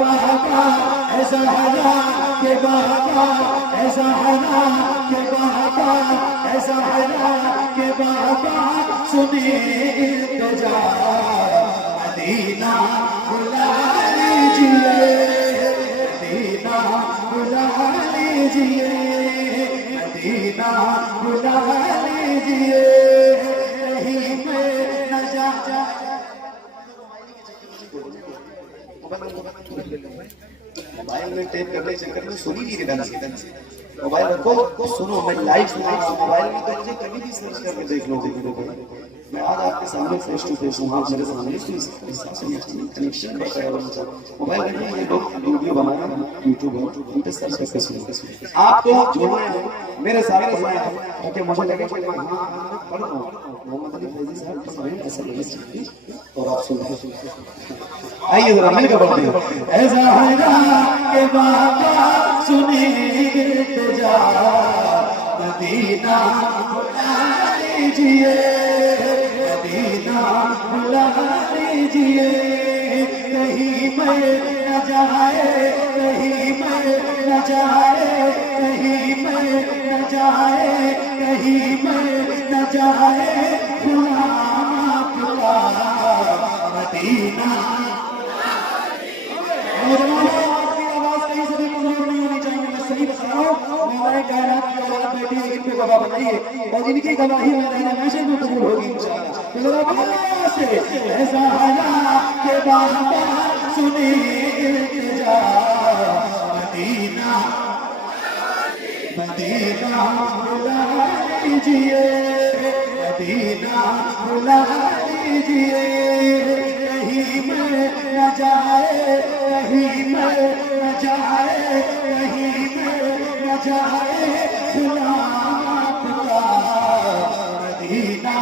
बाबा ऐसा हरा के बाबा ऐसा हरा के बाबा ऐसा हरा के बाबा सुने इल्तिजा मदीना बुला लीजिए मदीना बुला लीजिए मदीना बुला लीजिए कहीं पे न जा मोबाइल में टेप करने के चक्कर में सुनी नहीं देना मोबाइल रखो सुनो मैं लाइव सुना मोबाइल में तो मुझे कभी भी सर्च करके देख लो मैं आज आपके सामने फेस टू फेस हूँ आप मेरे सामने कनेक्शन मोबाइल में ये लोग वीडियो बना रहे हैं यूट्यूब उन पे सर्च करके सुनो आपको जोड़ना है मेरे साथ क्योंकि मुझे लगे कि मैं पढ़ रहा हूँ मोहम्मद अली फैजी साहब का समय ऐसा लगे और आप सुन आइए जरा मिलकर पढ़ते हैं ऐसा हरा के बाबा सुने इल्तिजा मदीना बुला लीजिए मदीना बुला लीजिए कहीं मैं न जाए कहीं मैं न जाए कहीं मैं न जाए कहीं मैं न जाए खुला मदीना और इनकी गवाही में हमेशा भी कबूल होगी इंशाअल्लाह ऐसा हरा के बाबा सुने इल्तिजा मदीना मदीना बुला लीजिए मदीना बुला लीजिए कहीं में न जाए कहीं में न जाए कहीं में न जाए खुला मदीना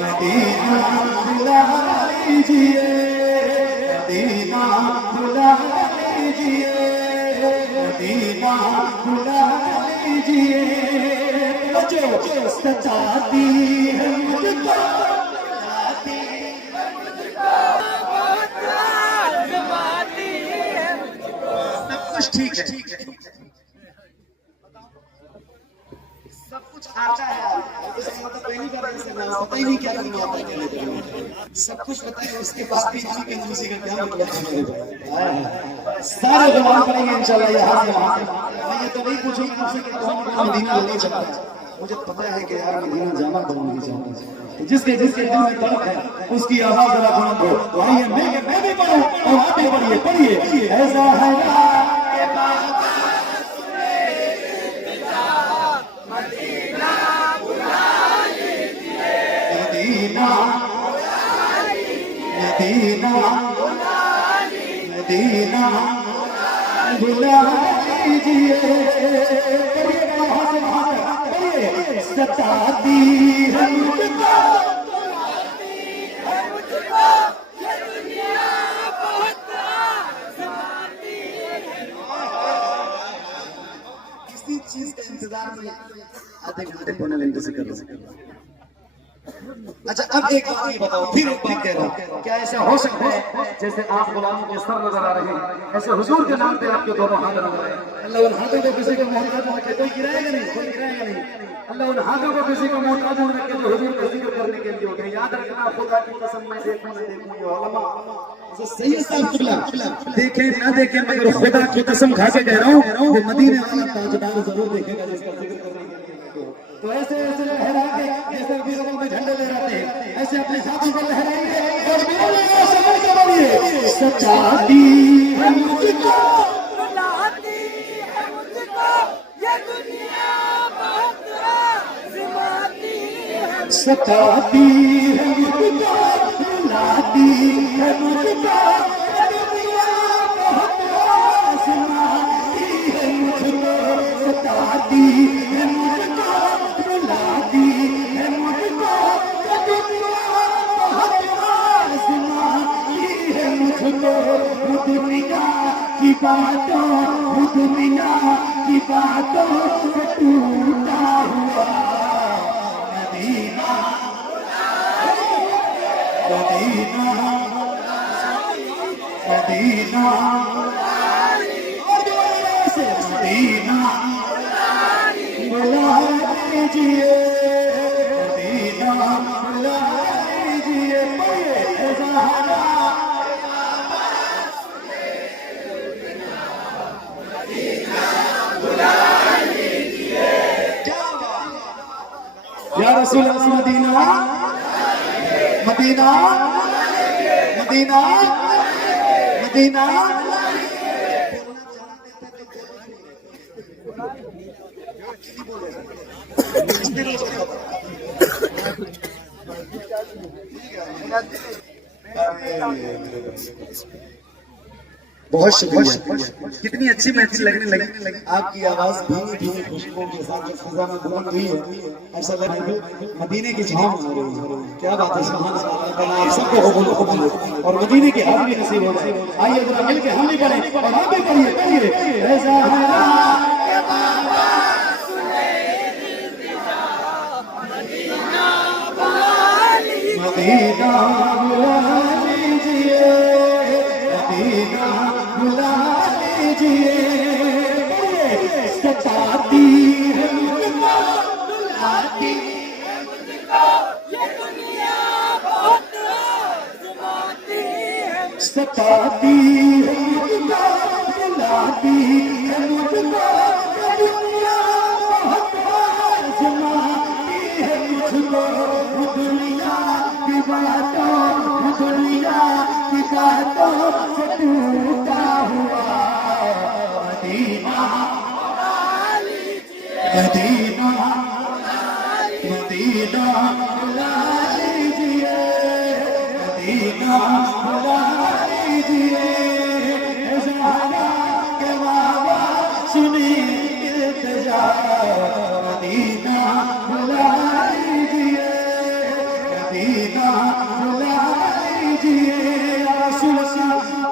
मदीना बुला लीजिए मदीना बुला लीजिए मदीना बुला लीजिए जो सताती है मुझको सब कुछ ठीक है सब कुछ आता है मतलब पहली बार ऐसे ना पता ही नहीं क्या करना आता है सब कुछ पता है उसके बाद भी इतनी कंजूसी का क्या मतलब है सारे जवाब करेंगे इंशाल्लाह यहाँ से वहाँ से मैं ये तो नहीं पूछूंगा आपसे कि कौन मदीना नहीं चाहता मुझे पता है कि यार मदीना जाना कौन नहीं चाहता जिसके जिसके दिल में तड़प है उसकी आवाज जरा बुलंद हो आइए मैं भी पढ़ूं और आप भी पढ़िए पढ़िए ऐसा है मदीना मदीना बुला लीजिए सताती है मुझको किसी चीज का इंतजार में आधे घंटे पौने घंटे से कर सकते। अच्छा अब एक बात ये बताओ फिर एक बात कह रहा हूँ क्या ऐसा हो सकता है जैसे आप गुलामों के सर नजर आ रहे हैं ऐसे हुजूर के नाम पे आपके दोनों हाथ नजर आए अल्लाह उन हाथों को किसी को मोहताज न रखे कोई गिराएगा नहीं अल्लाह उन हाथों को किसी को मोहताज न रखे जो हुजूर का जिक्र करने के लिए उठे याद रखना खुदा की कसम मैं देखूं न देखूं ये उलमा सही साहब किबला देखे ना देखे मगर खुदा की कसम खा के कह रहा हूं वो मदीने वाला ताजदार जरूर देखेगा जिसका जिक्र करने के लिए तो ऐसे ऐसे लहरा के जैसे वीरों में झंडे लहराते हैं ऐसे अपने साथों को लहराएंगे और बोलेंगे समझ के बोलिए सच्चाई है मुझको बुलाती है मुझको ये दुनिया बहुत आज़माती है सताती है मुझको बुलाती है मुझको ये दुनिया बहुत आज़माती है मुझको सताती है मुझको बुलाती है मुझको ये दुनिया बहुत आज़माती है मुझको दुनिया की बातों दुनिया की बातों से टूटा हुआ मदीना मदीना मदीना और दोबारा से मदीना बुला लीजिए, मदीना बुला लीजिए, ज़हरा या रसूल अल्लाह मदीना मदीना मदीना मदीना। बहुत शुक्रिया, कितनी अच्छी महफिल लगने लगी। आपकी आवाज धीमी धीमी खुशबुओं के साथ जो फिजा में बुलंद हुई है, ऐसा लग रहा है मदीने की छाँव में आ रही है। क्या बात है, सुभान अल्लाह। आप सबको कबूल और मदीने की हाज़िरी नसीब हो जाए। आइए जरा मिलके हम भी पढ़ें और आप भी पढ़िए, पढ़िए ऐसा मदीना बुला लीजिए, मदीना बुला लीजिए, सताती है मुझको बुलाती ये दुनिया बहुत आज़माती है, सताती है मुझको बुलाती है मुझको ये दुनिया बहुत आज़माती है मुझको, दुनिया की बातों दुनिया की बातों से टूटा हुआ मदीना मदीना मदीना बुला लीजिए, मदीना बुला लीजिए, ज़हरा के बाबा सुनी इल्तिजा, मदीना बुला लीजिए, मदीना बुला लीजिए। रसूल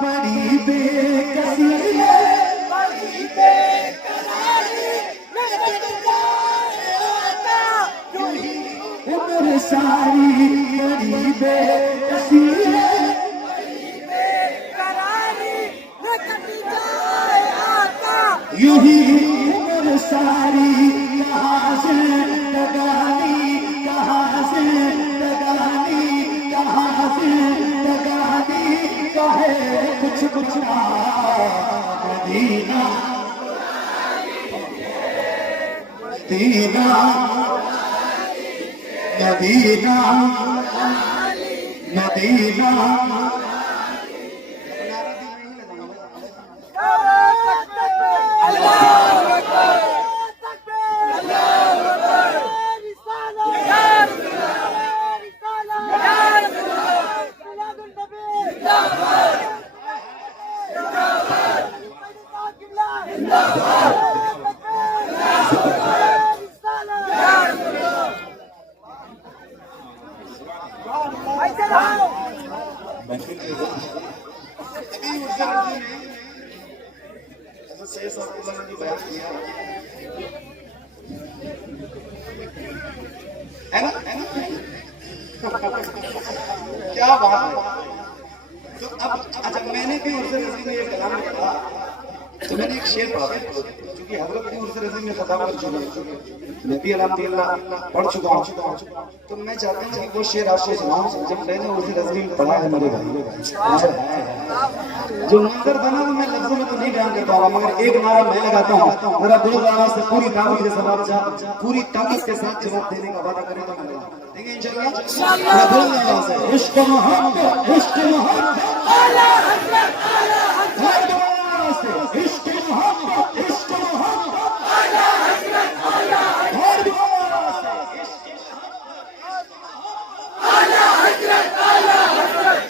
बड़ी बेकसी है, बड़ी बेकरारी उम्र सारी बड़ी बेकसी है, बड़ी बेकरारी यूं ही उम्र सारी कहाँ से लगानी, कहाँ से लगानी, कहाँ से लगानी, कहे कुछ कुछ मदीना मदीना मदीना मदीना। क्या बात है। तो अब अच्छा, मैंने भी उर्स रज़ी में ये कलाम लिखा, तो मैंने एक शेर पढ़ा, क्योंकि हज़रत भी उर्स रज़ी में खताब कर चुके हैं, मैं भी अल्हम्दुलिल्लाह पढ़ चुका हूँ। तो मैं चाहता हूँ कि वो शेर आपको सुनाऊं जब मैंने उर्स रज़ी में पढ़ा है मेरे भाई। जो मंजर बना वो मैं लफ्ज़ों में तो नहीं बयान कर पाऊंगा, मगर एक नारा मैं लगाता हूँ। मेरा बुलंद आवाज़ से पूरी ताकत के साथ पूरी ताकत के साथ जवाब देने का वादा करें तो मैं देंगे इंशाअल्लाह। मेरा बुलंद आवाज़ है, इश्क मोहब्बत इश्क मोहब्बत आला हज़रत आला हज़रत, इश्क मोहब्बत इश्क मोहब्बत आला हज़रत आला हज़रत, आला हज़रत आला हज़रत,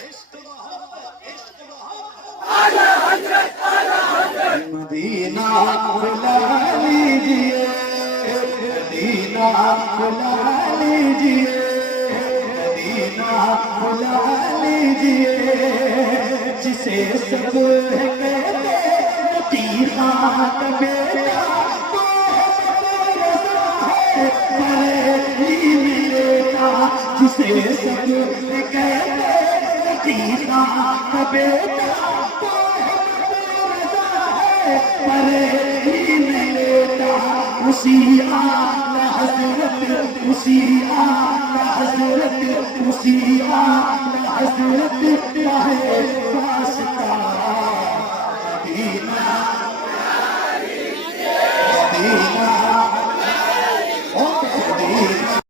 आला हज़रत आला हज़रत। मदीना बुला लीजिए, मदीना बुला लीजिए, मदीना बुला लीजिए, जिसे सब कहते मदीना का बेटा मिलेगा, जिसे सब कहते मदीना का बेटा परे ही नहीं लेता, उसी आला हजरत, उसी आला हजरत, उसी आला हजरत का है वास्ता। Medina Medina